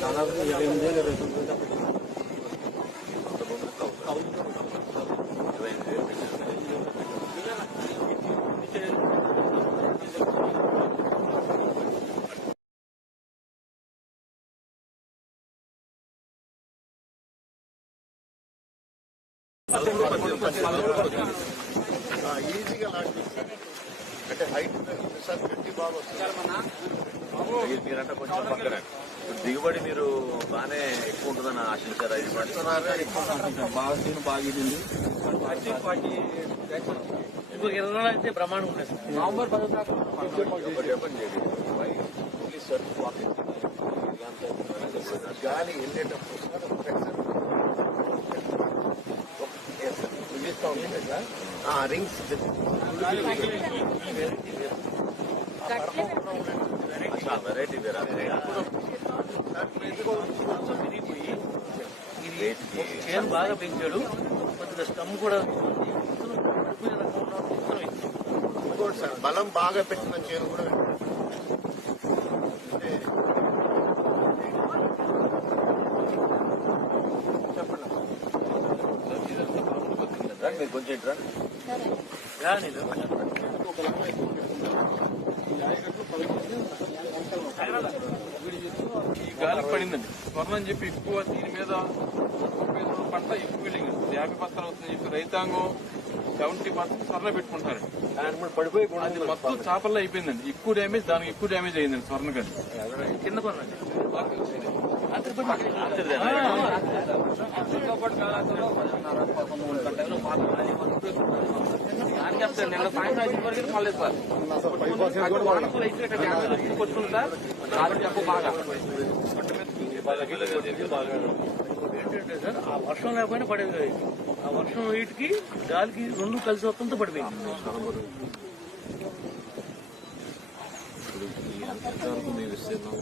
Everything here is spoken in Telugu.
దాదాపు ఇరవై ఎనిమిది వేలు, ఇరవై తొమ్మిది వేలు అప్పుడు. ఇరవై ఎనిమిది వేలు పెట్టారు. ఆ, ఈజీగా లాంటి అంటే హైట్ సార్ గట్టి బాగా వస్తుంది మీరంటే కొంచెం పక్కన దిగుబడి మీరు బాగానే ఎక్కువ ఉంటుందని ఆశించారా? బాగా తిని బాగా ఇది ఇంకొక ఇరవై రోజులు అయితే ప్రమాణం ఉన్నాయి సార్ నవంబర్ పదో దాకా వాకింగ్. గాలి వెళ్ళేటప్పుడు సార్ ఆ రింగ్స్ వెరైటీ చేను బాగా పెంచాడు. కొద్దిగా స్టమ్ కూడా బలం బాగా పెట్టిన చేను కూడా మీరు కొంచెం ఇట్రా ఈ గాలికి పడిందండి స్వర్ణం అని చెప్పి ఎక్కువ దీని మీద పంట ఎక్కువ బిల్డింగ్ యాభై బస్తాలు అవుతుందని చెప్పి రైతాంగం సెవెంటీ పర్సెంట్ స్వర్ణ పెట్టుకుంటారు. పడిపోయి అది మొత్తం చేపల్లో అయిపోయిందండి. ఎక్కువ డ్యామేజ్ దానికి ఎక్కువ డ్యామేజ్ అయిందండి స్వర్ణ కానీ కింద కొనండి నిన్న సాయంత్రం ఐదు వరకు సార్ బాగా ఏంటంటే సార్ ఆ వర్షం లేకపోయినా పడేది ఆ వర్షం వీటికి గాలికి రెండు కలిసి వస్తుంటే పడిపోయింది ఎంతవరకు మీ విస్తీర్ణం